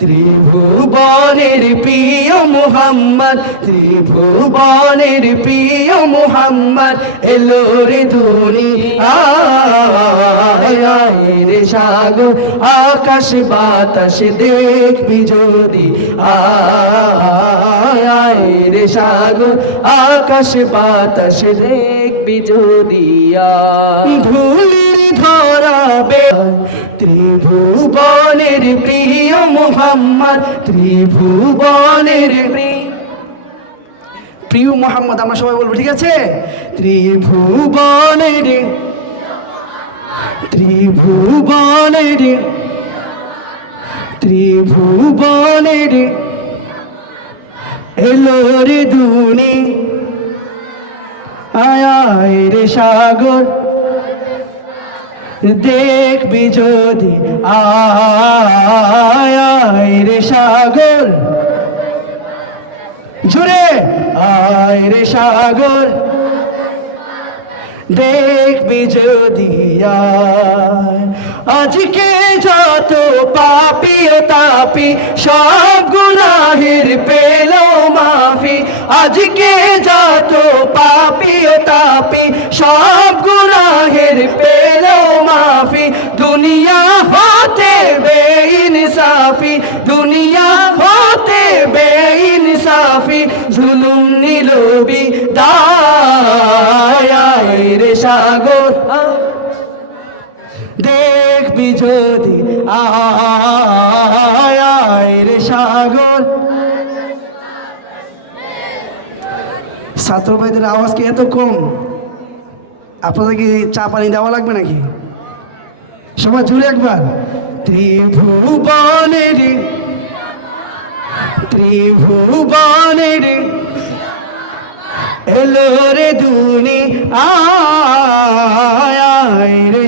ত্রিভুবনের প্রিয় মোহাম্মদ, ত্রিভুবনের প্রিয় মোহাম্মদ, এলো রে দুনিয়ায় রে সাগর, আকাশ বাতাস দেখবি যদি, আয় রে সাগর, আকাশ বাতাস দেখবি যদি ধুলির মোহাম্মদ ত্রিভুবনের প্রিয়। মোহাম্মদ, আমরা সবাই বলব, ঠিক আছে? ত্রিভুবনের ত্রিভুবনের ত্রিভুবনের এলো রে দুনি, আয় রে সাগর। দেখবি যদি আয় রে সাগর। জুড়ে আয় রে সাগর। দেখবি যদি আজকে যত পাপি ও তাপি সব গুনাহের পেল মাফি। আজকে যত সাগর ছাত্র ভাইদের আওয়াজ কি এত কম আপনাদের কি চা পানি দেওয়া লাগবে নাকি সবাই জুড়ে একবার ত্রিভুবনের ত্রিভুবনের এলো রে দুনি রে